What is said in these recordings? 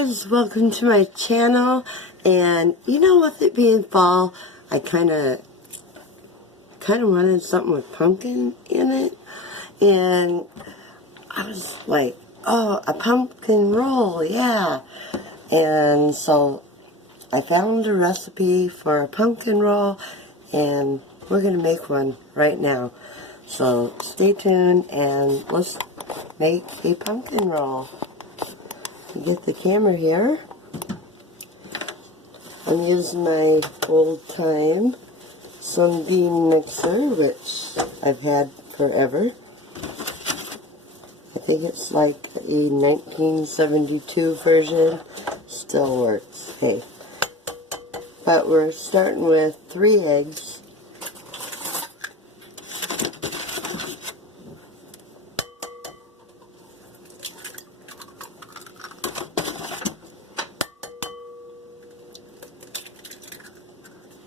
guys, welcome to my channel. And you know, with it being fall, I kind of wanted something with pumpkin in it, and I was like, oh, a pumpkin roll, yeah. And so I found a recipe for a pumpkin roll, and we're gonna make one right now. So stay tuned and let's make a pumpkin roll. Get the camera here. I'm using my old time Sunbeam mixer, which I've had forever. I think it's like a 1972 version. Still works. Hey. But we're starting with 3 eggs.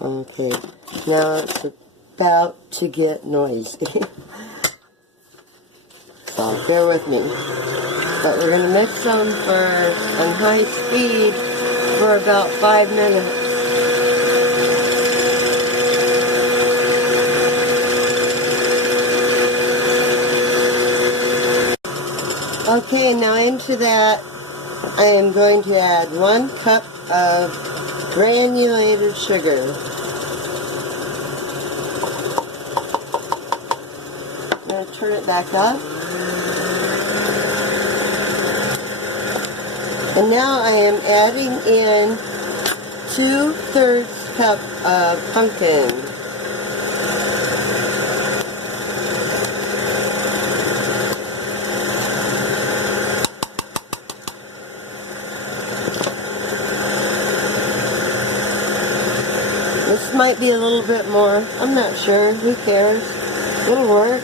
Okay, now it's about to get noisy. So bear with me. But we're going to mix them on high speed for about 5 minutes. Okay, now into that I am going to add 1 cup of granulated sugar. I'm going to turn it back up. And now I am adding in 2/3 cup of pumpkin. This might be a little bit more. I'm not sure. Who cares? It'll work.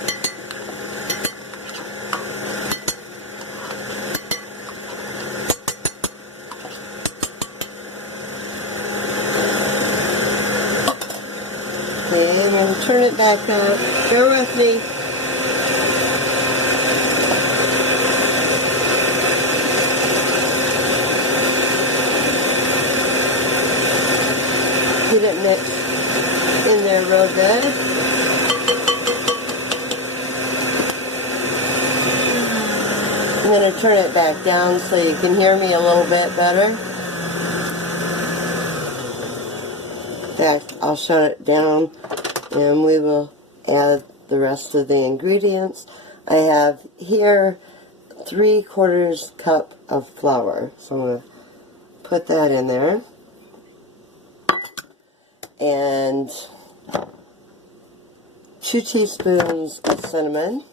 Okay, I'm going to turn it back up. Bear with me. Get it mixed in there real good. I'm going to turn it back down so you can hear me a little bit better. In fact, I'll shut it down and we will add the rest of the ingredients. I have here 3/4 cup of flour, so I'm going to put that in there. And 2 teaspoons of cinnamon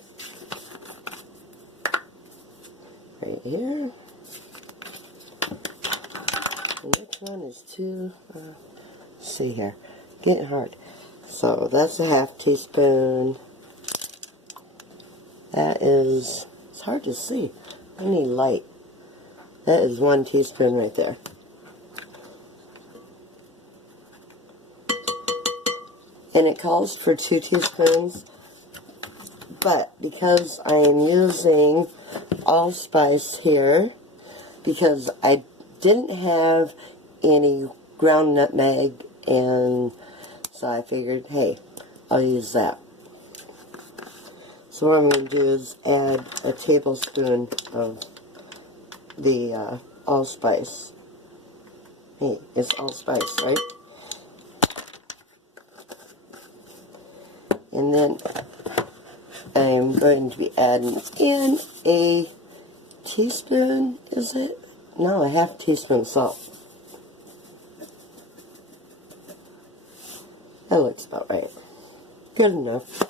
right here. And which one is 2? Let's see here, getting hard. So that's a 1/2 teaspoon. That is, it's hard to see. I need light. That is 1 teaspoon right there. And it calls for 2 teaspoons, but because I am using allspice here, because I didn't have any ground nutmeg, and so I figured, hey, I'll use that. So what I'm going to do is add a tablespoon of the allspice. Hey, it's allspice, right? And then I am going to be adding in a teaspoon, is it? No, a 1/2 teaspoon of salt. That looks about right. Good enough.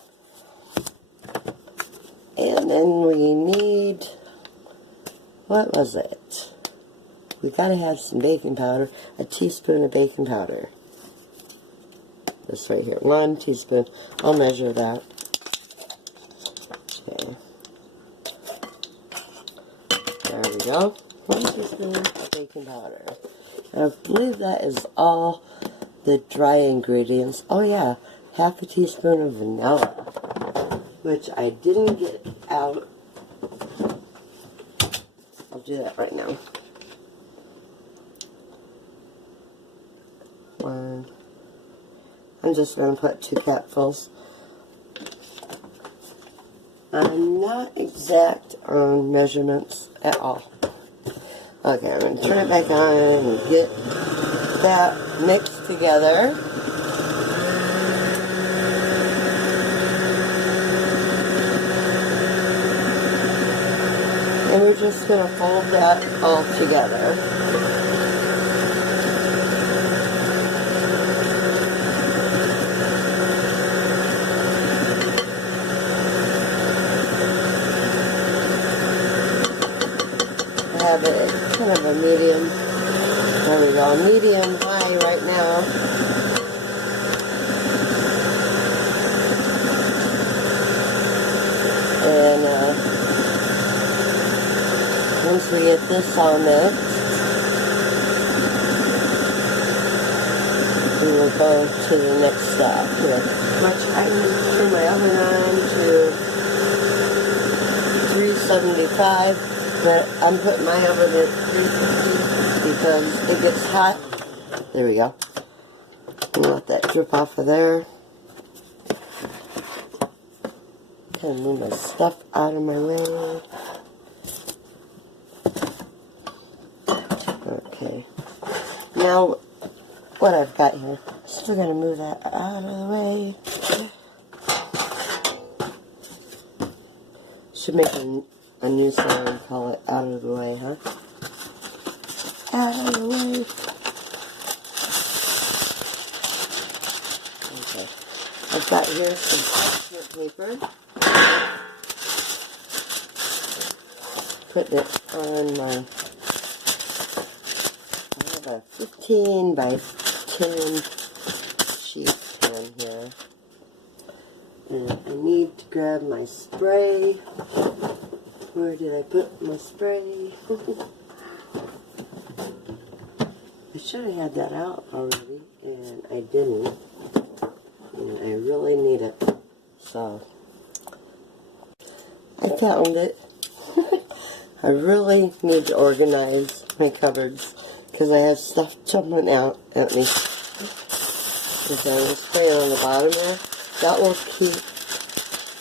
And then we need, what was it? We gotta have some baking powder, a teaspoon of baking powder. This right here, 1 teaspoon. I'll measure that. Okay. There we go. 1 teaspoon of baking powder. I believe that is all the dry ingredients. Oh yeah, 1/2 teaspoon of vanilla, which I didn't get out. I'll do that right now. I'm just going to put 2 capfuls. I'm not exact on measurements at all. Okay, I'm going to turn it back on and get that mixed together. And we're just going to fold that all together. Have it kind of a medium, there we go, medium high right now. And once we get this all mixed, we will go to the next step here, which I can turn my oven on to 375. But I'm putting my oven at 350 because it gets hot. There we go. I'm gonna let that drip off of there. Kind of move my stuff out of my way. Okay. Now, what I've got here, still gonna move that out of the way. Should make a new song and call it Out of the Way, huh? Out of the way. Okay. I've got here some parchment paper. Putting it on my, I have a 15 by 10 sheet pan here. And I need to grab my spray. Where did I put my spray? I should have had that out already, and I didn't. And I really need it. So, I found it. I really need to organize my cupboards because I have stuff jumping out at me. Because I'm going to spray it on the bottom there. That will keep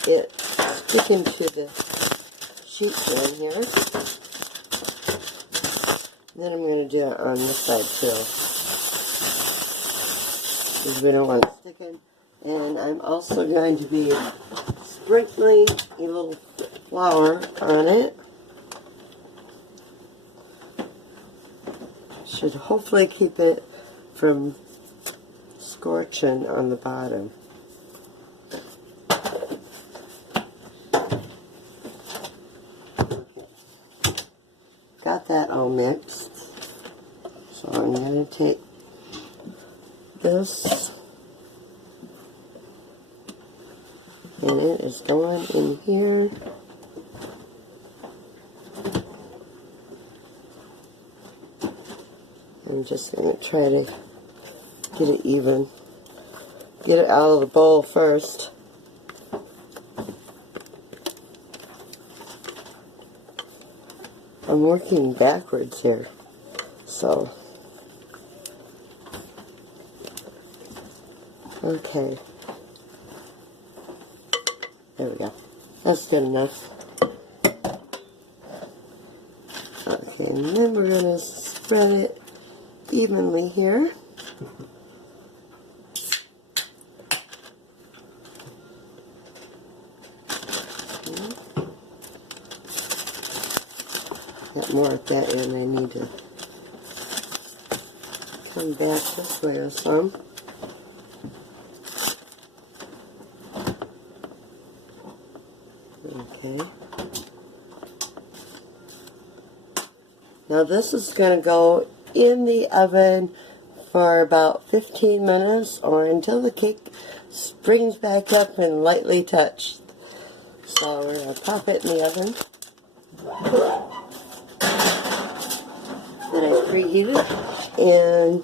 it sticking to the sheet pan here. Then I'm going to do it on this side too, because we don't want it sticking. And I'm also going to be sprinkling a little flour on it. Should hopefully keep it from scorching on the bottom. Got that all mixed. So I'm going to take this, and it is going in here. I'm just going to try to get it even. Get it out of the bowl first. I'm working backwards here, so okay, there we go, that's good enough. Okay, and then we're going to spread it evenly here. Got more at that end. I need to come back this way or some. Okay. Now this is going to go in the oven for about 15 minutes or until the cake springs back up and lightly touched. So we're going to pop it in the oven. That I preheated, and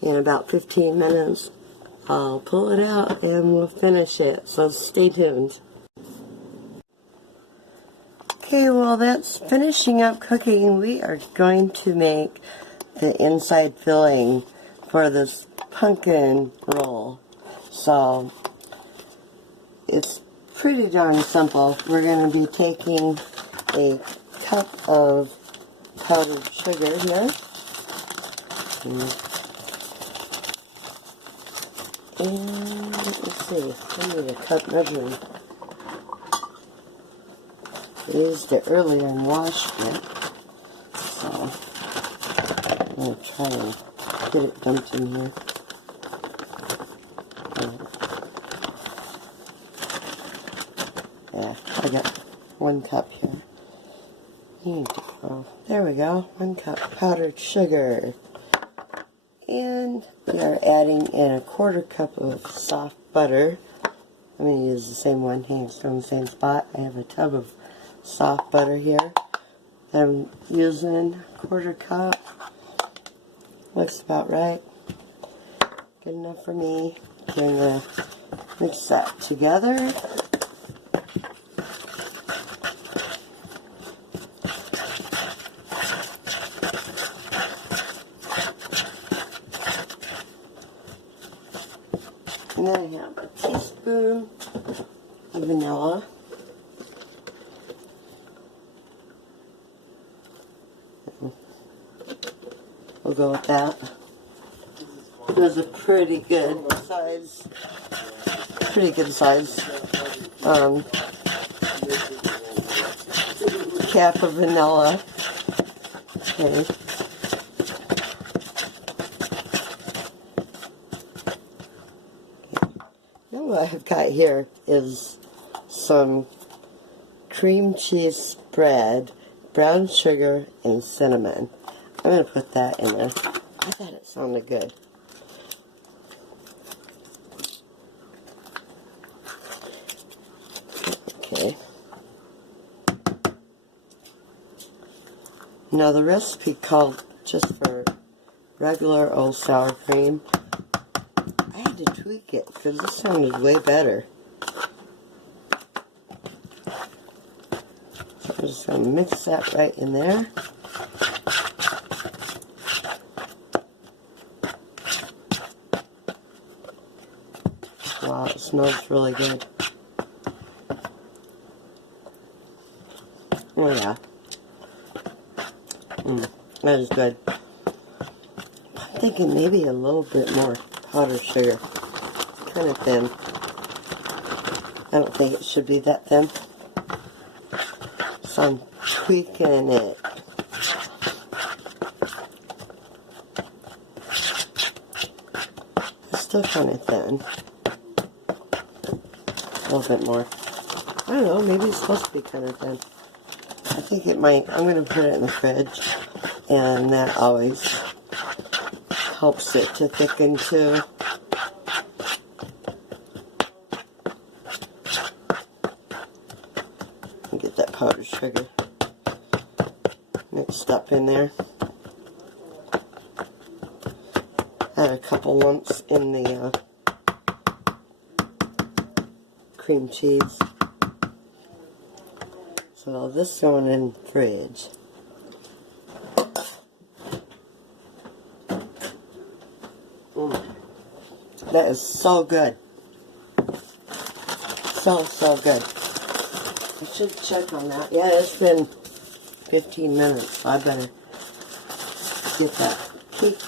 in about 15 minutes I'll pull it out and we'll finish it, so stay tuned. Okay, while that's finishing up cooking, we are going to make the inside filling for this pumpkin roll. So it's pretty darn simple. We're going to be taking a cup of powdered sugar here. And let me see, I need a cup measuring. I used it earlier and washed it. So I'm going to try and get it dumped in here. Yeah, I got 1 cup here. There we go, 1 cup powdered sugar. And we are adding in a 1/4 cup of soft butter. I'm going to use the same one, it's on the same spot. I have a tub of soft butter here that I'm using, 1/4 cup. Looks about right. Good enough for me. I'm going to mix that together. And then I have a teaspoon of vanilla. We'll go with that. There's a pretty good size cap of vanilla. Okay. Now what I've got here is some cream cheese spread, brown sugar, and cinnamon. I'm going to put that in there. I thought it sounded good. Okay. Now the recipe called just for regular old sour cream. I had to tweak it because this sounded way better. So I'm just going to mix that right in there. Wow, it smells really good. Oh yeah. That is good. I'm thinking maybe a little bit more powdered sugar. Kind of thin. I don't think it should be that thin. So I'm tweaking it. It's still kind of thin. A little bit more. I don't know, maybe it's supposed to be kind of thin. I think it might. I'm going to put it in the fridge, and that always helps it to thicken too. And get that powdered sugar mixed up in there. Add a couple lumps in the cream cheese. So this is going in the fridge. That is so good. So good. I should check on that. Yeah, it's been 15 minutes. So I better get that cake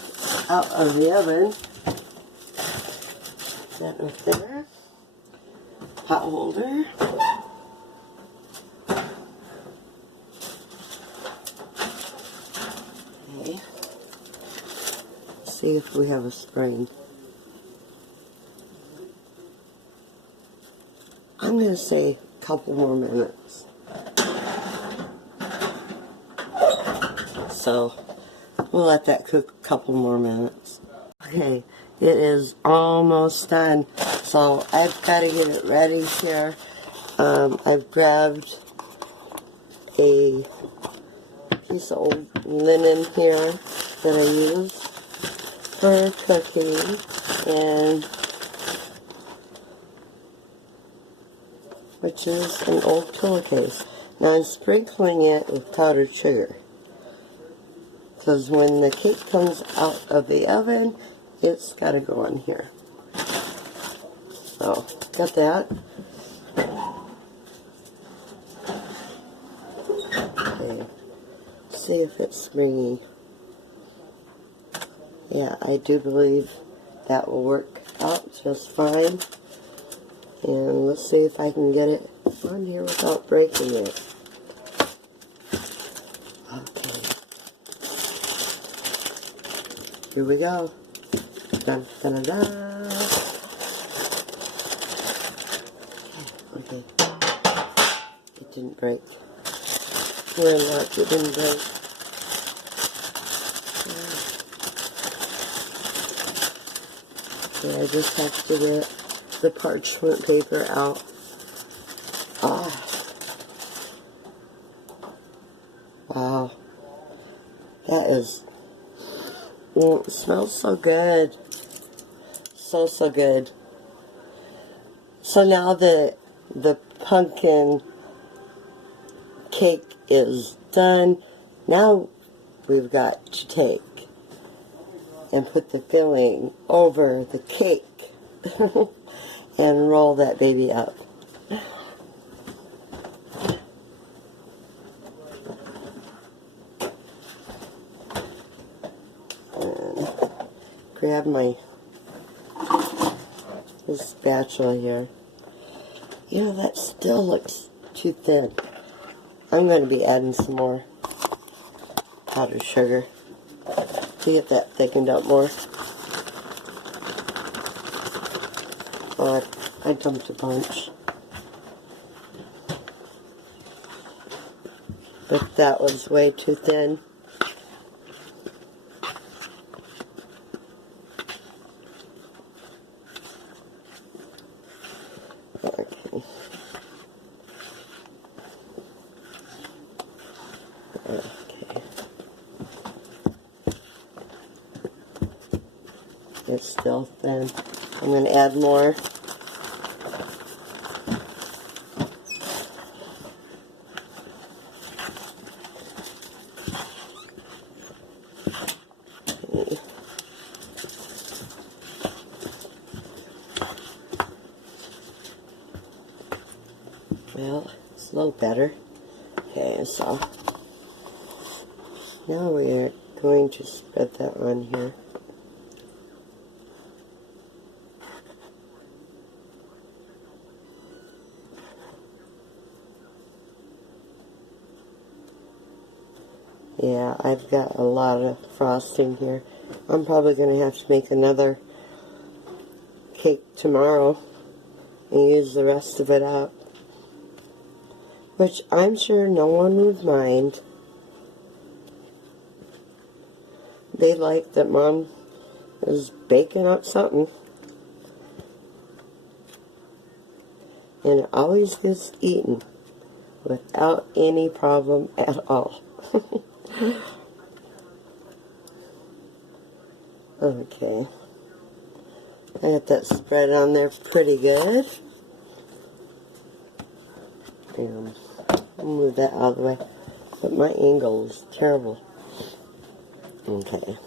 out of the oven. That right there. Pot holder. Okay. See if we have a spring. I'm going to say a couple more minutes. So we'll let that cook a couple more minutes. Okay, it is almost done. So I've got to get it ready here. I've grabbed a piece of old linen here that I use for cooking, and which is an old pillowcase. Now I'm sprinkling it with powdered sugar, because when the cake comes out of the oven, it's got to go on here. So, got that. Okay, see if it's springy. Yeah, I do believe that will work out just fine. And let's see if I can get it on here without breaking it. Okay. Here we go. Dun, dun, dun, dun. Okay. It didn't break. We're in luck, it didn't break. Okay, I just have to get the parchment paper out. Ah. Wow. That is... it smells so good. So good. So now that the pumpkin cake is done, now we've got to take and put the filling over the cake and roll that baby up. And grab my spatula here. You know, that still looks too thin. I'm going to be adding some more powdered sugar to get that thickened up more. Oh, I dumped a bunch. But that was way too thin. Okay. Okay. It's still thin. I'm going to add more. Okay. Well, it's a little better. Okay, so now we are going to spread that on here. Yeah, I've got a lot of frosting here. I'm probably going to have to make another cake tomorrow and use the rest of it up. Which I'm sure no one would mind. They like that Mom is baking up something. And it always gets eaten without any problem at all. Okay. I got that spread on there pretty good. And I'll move that out of the way. But my angle is terrible. Okay.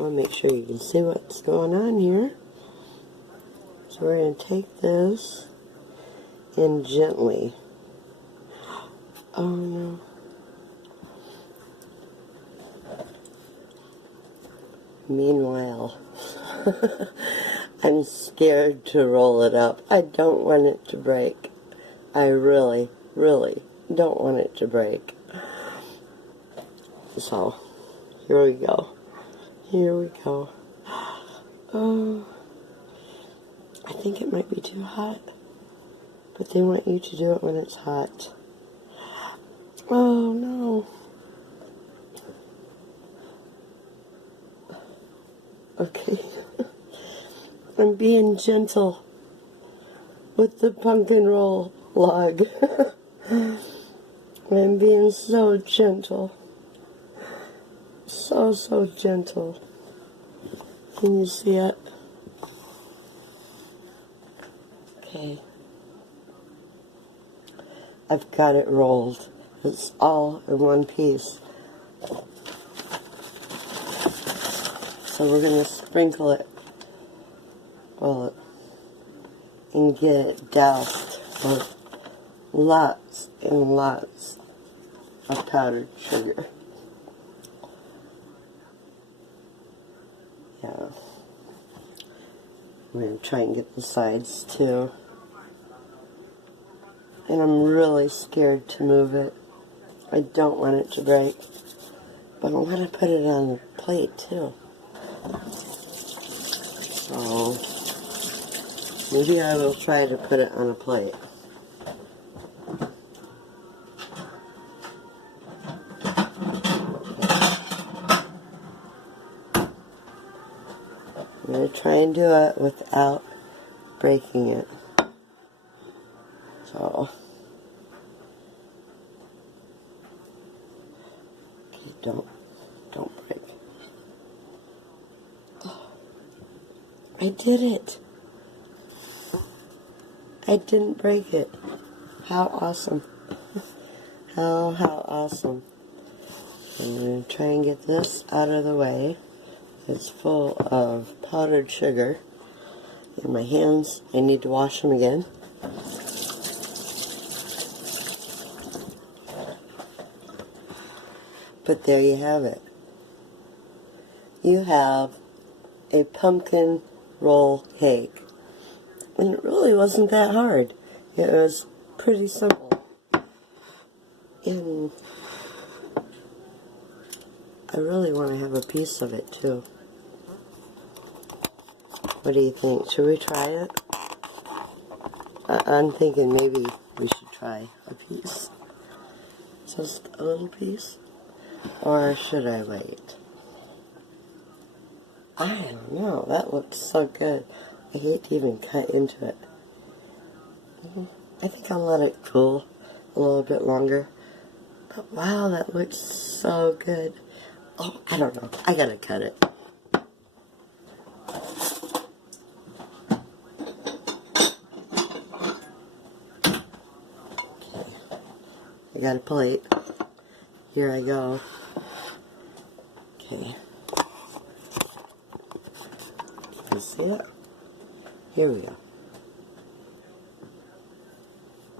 I'll make sure you can see what's going on here. So we're going to take this and gently. Oh no. Meanwhile, I'm scared to roll it up. I don't want it to break. I really, really don't want it to break. So, here we go. Here we go. Oh, I think it might be too hot. But they want you to do it when it's hot. Oh, no. Okay. I'm being gentle with the pumpkin roll log. I'm being so gentle. So gentle. Can you see it? Okay. I've got it rolled. It's all in one piece. So So we're going to sprinkle it, well, and get it doused with lots and lots of powdered sugar. Yeah. I'm going to try and get the sides too. And I'm really scared to move it. I don't want it to break. But I want to put it on the plate too. So maybe I will try to put it on a plate. I'm going to try and do it without breaking it. So, okay, don't break. Oh, I did it. I didn't break it. How awesome. How awesome. I'm going to try and get this out of the way. It's full of powdered sugar. In my hands, I need to wash them again. But there you have it. You have a pumpkin roll cake. And it really wasn't that hard. It was pretty simple. And I really want to have a piece of it too. What do you think? Should we try it? I'm thinking maybe we should try a piece. Just a little piece? Or should I wait? I don't know. That looks so good. I hate to even cut into it. I think I'll let it cool a little bit longer. But wow, that looks so good. Oh, I don't know. I gotta cut it. Okay. I got a plate. Here I go. Okay. You see it? Here we go.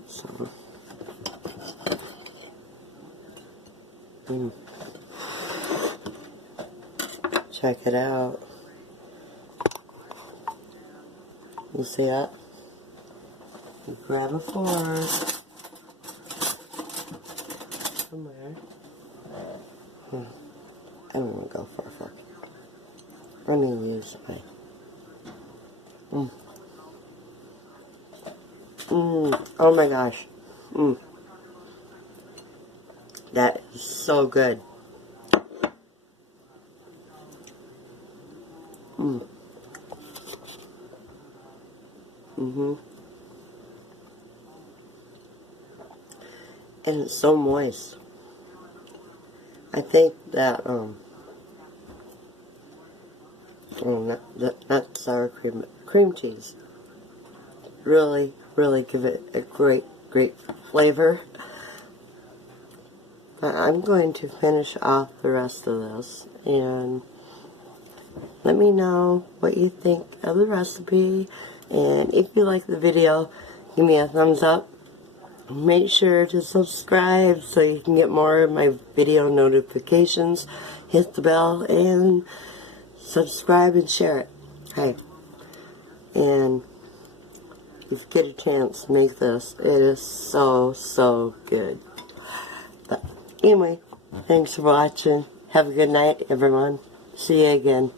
So. Check it out. You see that? You grab a fork somewhere. I don't want to go for a fork. Let me use my. Oh my gosh. That is so good. And it's so moist. I think that, not sour cream, but cream cheese really give it a great flavor. I'm going to finish off the rest of this, and let me know what you think of the recipe, and if you like the video, give me a thumbs up. Make sure to subscribe so you can get more of my video notifications. Hit the bell and subscribe and share it. Hey, and if you get a chance, make this. It is so good. But anyway, thanks for watching. Have a good night, everyone. See you again.